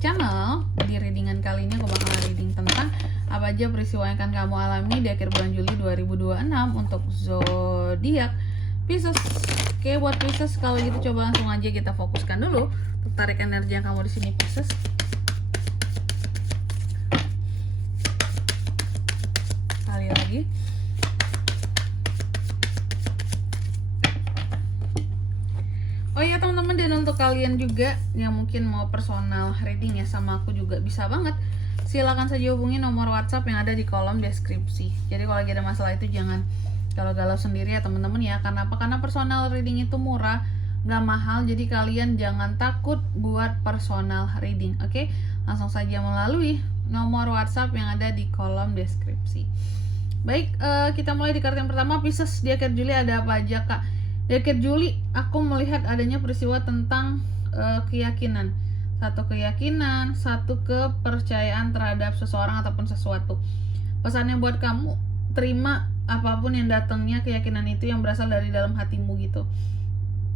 channel. Di readingan kali ini aku bakal reading tentang apa aja peristiwa yang akan kamu alami di akhir bulan Juli 2026 untuk zodiak Pisces. Oke, buat Pisces kalau gitu coba langsung aja kita fokuskan dulu untuk tarik energi yang kamu di sini Pisces. Kali lagi. Oh iya teman-teman, dan untuk kalian juga yang mungkin mau personal reading ya sama aku juga bisa banget. Silakan saja hubungi nomor WhatsApp yang ada di kolom deskripsi. Jadi kalau lagi ada masalah itu jangan galau-galau sendiri ya teman-teman ya. Karena apa? Karena personal reading itu murah, nggak mahal. Jadi kalian jangan takut buat personal reading. Oke? Langsung saja melalui nomor WhatsApp yang ada di kolom deskripsi. Baik, kita mulai di kartu yang pertama. Pisces, di akhir Juli ada apa aja kak? Di akhir Juli aku melihat adanya peristiwa tentang keyakinan. Satu keyakinan, satu kepercayaan terhadap seseorang ataupun sesuatu. Pesannya buat kamu, terima apapun yang datangnya, keyakinan itu yang berasal dari dalam hatimu gitu.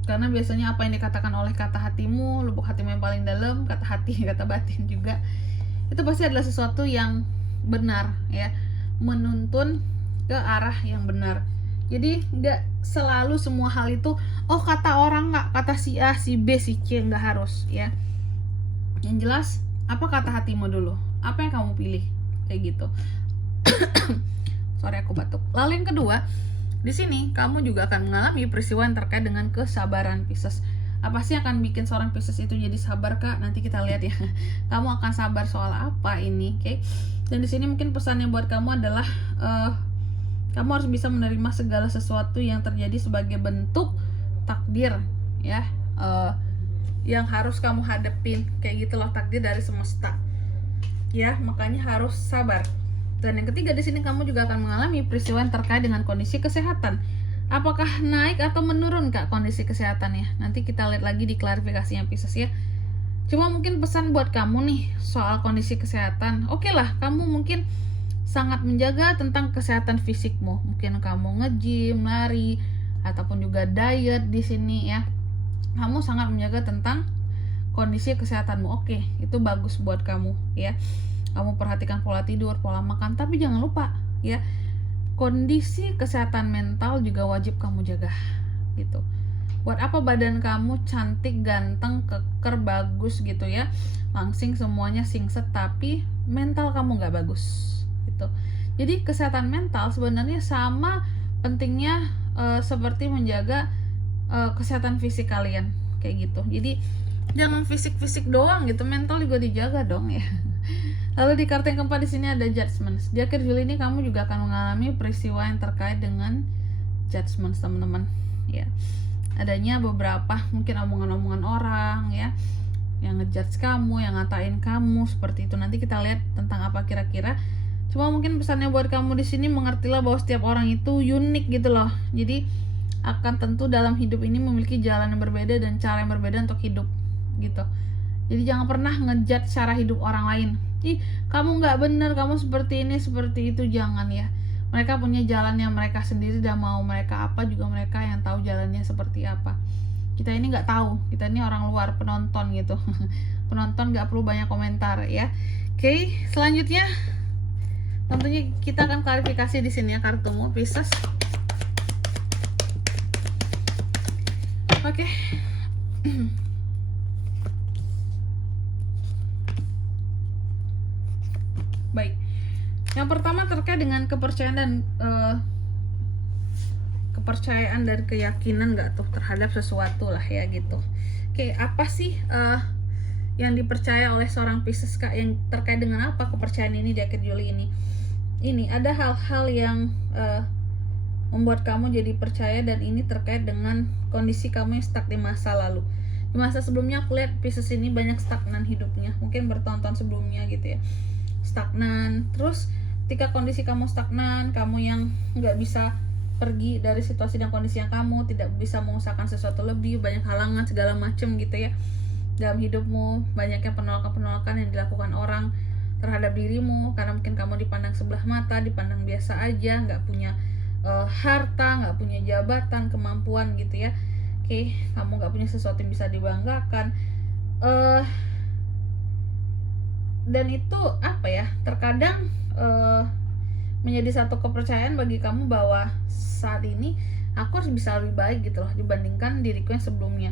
Karena biasanya apa yang dikatakan oleh kata hatimu, lubuk hatimu yang paling dalam, kata hati, kata batin juga, itu pasti adalah sesuatu yang benar ya, menuntun ke arah yang benar. Jadi nggak selalu semua hal itu kata orang, nggak kata si A, si B, si C, nggak harus ya. Yang jelas apa kata hatimu dulu, apa yang kamu pilih kayak gitu. Sorry aku batuk. Lalu yang kedua, di sini kamu juga akan mengalami peristiwa yang terkait dengan kesabaran Pisces. Apa sih yang akan bikin seorang Pisces itu jadi sabar kak? Nanti kita lihat ya. Kamu akan sabar soal apa ini, oke? Dan di sini mungkin pesannya buat kamu adalah kamu harus bisa menerima segala sesuatu yang terjadi sebagai bentuk takdir ya, yang harus kamu hadepin kayak gitu loh, takdir dari semesta ya, makanya harus sabar. Dan yang ketiga, di sini kamu juga akan mengalami peristiwa yang terkait dengan kondisi kesehatan. Apakah naik atau menurun kak kondisi kesehatannya? Nanti kita lihat lagi di klarifikasinya Pisces ya. Cuma mungkin pesan buat kamu nih soal kondisi kesehatan, oke lah, kamu mungkin sangat menjaga tentang kesehatan fisikmu. Mungkin kamu nge-gym, lari, ataupun juga diet di sini ya. Kamu sangat menjaga tentang kondisi kesehatanmu. Oke, itu bagus buat kamu ya. Kamu perhatikan pola tidur, pola makan, tapi jangan lupa ya, kondisi kesehatan mental juga wajib kamu jaga gitu. Buat apa badan kamu cantik, ganteng, keker, bagus gitu ya, langsing semuanya singset, tapi mental kamu nggak bagus gitu. Jadi kesehatan mental sebenarnya sama pentingnya seperti menjaga kesehatan fisik kalian kayak gitu. Jadi jangan fisik doang gitu, mental juga dijaga dong ya. Lalu di kartu yang keempat di sini ada Judgment. Di akhir Juli ini kamu juga akan mengalami peristiwa yang terkait dengan judgment teman-teman ya. Adanya beberapa mungkin omongan-omongan orang ya, yang ngejudge kamu, yang ngatain kamu seperti itu. Nanti kita lihat tentang apa kira-kira. Cuma mungkin pesannya buat kamu di sini, mengertilah bahwa setiap orang itu unik gitu loh. Jadi akan tentu dalam hidup ini memiliki jalan yang berbeda dan cara yang berbeda untuk hidup gitu. Jadi jangan pernah ngejudge cara hidup orang lain. Ih, kamu nggak bener, kamu seperti ini, seperti itu, jangan ya. Mereka punya jalannya mereka sendiri, dan mau mereka apa juga mereka yang tahu jalannya seperti apa. Kita ini nggak tahu, kita ini orang luar, penonton gitu. Penonton nggak perlu banyak komentar ya. Oke, selanjutnya tentunya kita akan klarifikasi di sini ya kartumu Pisces. Oke. Baik. Yang pertama terkait dengan kepercayaan dan keyakinan nggak tuh terhadap sesuatu lah ya gitu. Oke, apa sih yang dipercaya oleh seorang Pisces kak, yang terkait dengan apa kepercayaan ini di akhir Juli ini? Ini ada hal-hal yang membuat kamu jadi percaya, dan ini terkait dengan kondisi kamu yang stuck di masa lalu. Di masa sebelumnya aku lihat Pisces ini banyak stagnan hidupnya, mungkin bertahun-tahun sebelumnya gitu ya, stagnan. Terus ketika kondisi kamu stagnan, kamu yang nggak bisa pergi dari situasi dan kondisi yang kamu, tidak bisa mengusahakan sesuatu lebih, banyak halangan segala macem gitu ya dalam hidupmu, banyaknya penolakan-penolakan yang dilakukan orang terhadap dirimu, karena mungkin kamu dipandang sebelah mata, dipandang biasa aja, nggak punya harta, nggak punya jabatan, kemampuan gitu ya. Oke, kamu nggak punya sesuatu yang bisa dibanggakan. dan itu apa ya, terkadang menjadi satu kepercayaan bagi kamu bahwa saat ini aku harus bisa lebih baik gitu loh dibandingkan diriku yang sebelumnya.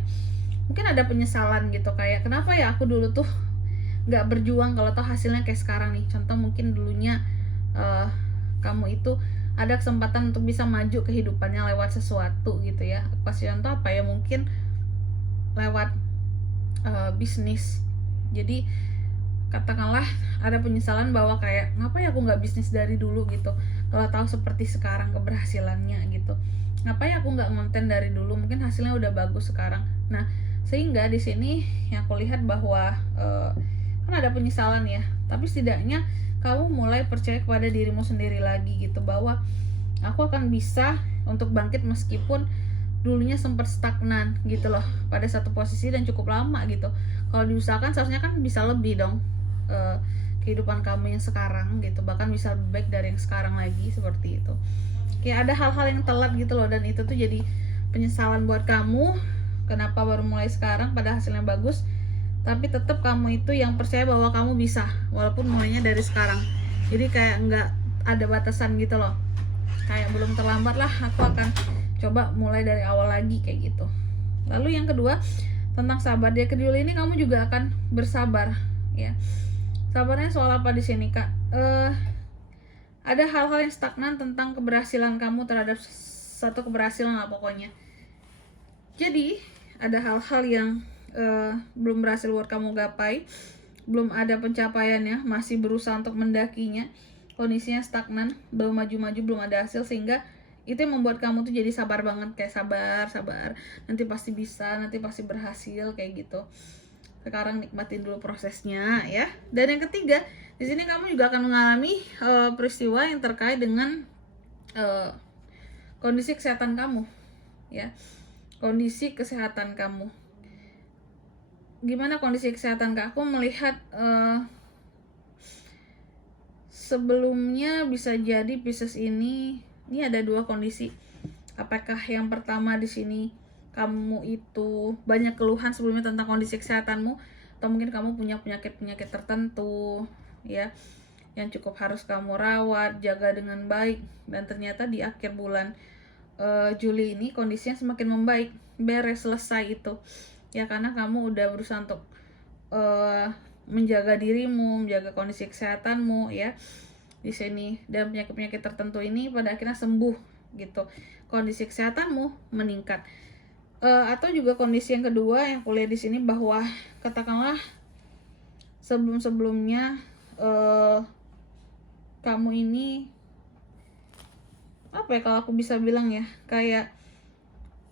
Mungkin ada penyesalan gitu, kayak kenapa ya aku dulu tuh nggak berjuang kalau toh hasilnya kayak sekarang nih. Contoh mungkin dulunya kamu itu ada kesempatan untuk bisa maju kehidupannya lewat sesuatu gitu ya. Kasih contoh apa ya, mungkin lewat bisnis. Jadi katakanlah ada penyesalan bahwa kayak ngapain aku nggak bisnis dari dulu gitu, kalau tahu seperti sekarang keberhasilannya gitu. Ngapain aku nggak konten dari dulu, mungkin hasilnya udah bagus sekarang. Nah, sehingga di sini yang aku lihat bahwa kan ada penyesalan ya, tapi setidaknya kamu mulai percaya kepada dirimu sendiri lagi gitu, bahwa aku akan bisa untuk bangkit meskipun dulunya sempat stagnan gitu loh pada satu posisi dan cukup lama gitu. Kalau diusahakan seharusnya kan bisa lebih dong kehidupan kamu yang sekarang gitu, bahkan bisa lebih baik dari yang sekarang lagi, seperti itu. Kayak ada hal-hal yang telat gitu loh, dan itu tuh jadi penyesalan buat kamu kenapa baru mulai sekarang pada hasilnya bagus. Tapi tetap kamu itu yang percaya bahwa kamu bisa walaupun mulainya dari sekarang. Jadi kayak nggak ada batasan gitu loh, kayak belum terlambat lah, aku akan coba mulai dari awal lagi kayak gitu. Lalu yang kedua tentang sabar, dia kedua ini kamu juga akan bersabar ya. Sabarnya soal apa di sini kak? Ada hal-hal yang stagnan tentang keberhasilan kamu terhadap satu keberhasilan lah pokoknya. Jadi ada hal-hal yang belum berhasil buat kamu gapai, belum ada pencapaiannya, masih berusaha untuk mendakinya, kondisinya stagnan, belum maju-maju, belum ada hasil, sehingga itu yang membuat kamu tuh jadi sabar banget, kayak sabar, nanti pasti bisa, nanti pasti berhasil kayak gitu. Sekarang nikmatin dulu prosesnya ya. Dan yang ketiga, di sini kamu juga akan mengalami peristiwa yang terkait dengan kondisi kesehatan kamu ya. Kondisi kesehatan kamu. Gimana kondisi kesehatan kak? Aku melihat sebelumnya bisa jadi Pisces ini ada dua kondisi. Apakah yang pertama di sini kamu itu banyak keluhan sebelumnya tentang kondisi kesehatanmu, atau mungkin kamu punya penyakit tertentu ya yang cukup harus kamu rawat, jaga dengan baik, dan ternyata di akhir bulan Juli ini kondisinya semakin membaik, beres, selesai itu ya, karena kamu udah berusaha untuk menjaga dirimu, menjaga kondisi kesehatanmu ya di sini, dan penyakit tertentu ini pada akhirnya sembuh gitu, kondisi kesehatanmu meningkat. Atau juga kondisi yang kedua yang kuliah di sini, bahwa katakanlah sebelumnya kamu ini apa ya, kalau aku bisa bilang ya, kayak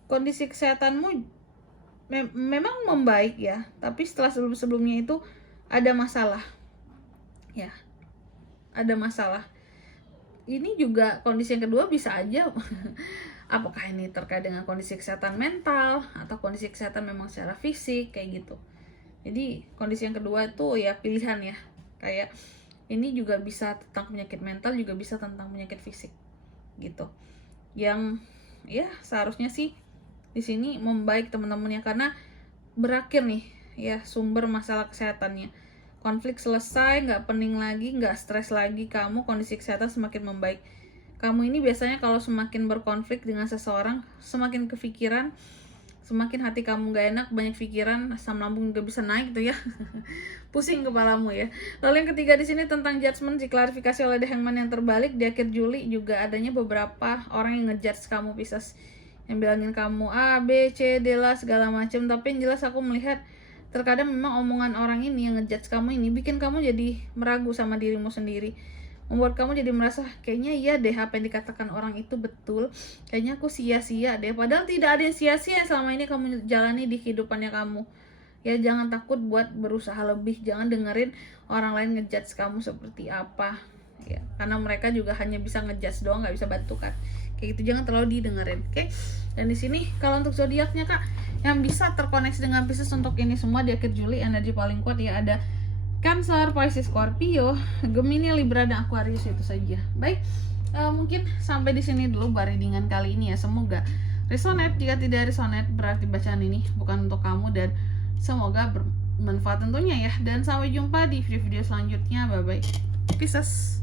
kondisi kesehatanmu memang membaik ya, tapi setelah sebelumnya itu ada masalah ya, ada masalah. Ini juga kondisi yang kedua bisa aja apakah ini terkait dengan kondisi kesehatan mental atau kondisi kesehatan memang secara fisik kayak gitu. Jadi kondisi yang kedua itu ya pilihan ya, kayak ini juga bisa tentang penyakit mental, juga bisa tentang penyakit fisik gitu, yang ya seharusnya sih di sini membaik teman-temannya, karena berakhir nih ya sumber masalah kesehatannya, konflik selesai, nggak pening lagi, nggak stres lagi, kamu kondisi kesehatan semakin membaik. Kamu ini biasanya kalau semakin berkonflik dengan seseorang, semakin kepikiran, semakin hati kamu gak enak, banyak pikiran, asam lambung juga bisa naik tuh ya. Pusing kepalamu ya. Lalu yang ketiga di sini tentang judgment, diklarifikasi oleh The Hangman yang terbalik. Di akhir Juli juga adanya beberapa orang yang ngejudge kamu Pisces, yang bilangin kamu A, B, C, D lah segala macam. Tapi yang jelas aku melihat terkadang memang omongan orang ini yang ngejudge kamu ini bikin kamu jadi meragu sama dirimu sendiri, membuat kamu jadi merasa kayaknya iya deh apa yang dikatakan orang itu betul, kayaknya aku sia-sia deh. Padahal tidak ada yang sia-sia selama ini kamu jalani di kehidupannya kamu ya. Jangan takut buat berusaha lebih, jangan dengerin orang lain ngejudge kamu seperti apa ya, karena mereka juga hanya bisa ngejudge doang, nggak bisa bantu kan kayak gitu. Jangan terlalu didengerin, oke? Dan di sini kalau untuk zodiaknya kak yang bisa terkoneksi dengan Pisces untuk ini semua di akhir Juli, energi paling kuat ya ada Cancer, Pisces, Scorpio, Gemini, Libra, dan Aquarius, itu saja. Baik, mungkin sampai di sini dulu readingan kali ini ya. Semoga resonate. Jika tidak resonate berarti bacaan ini bukan untuk kamu, dan semoga bermanfaat tentunya ya. Dan sampai jumpa di video-video selanjutnya. Bye bye. Pisces.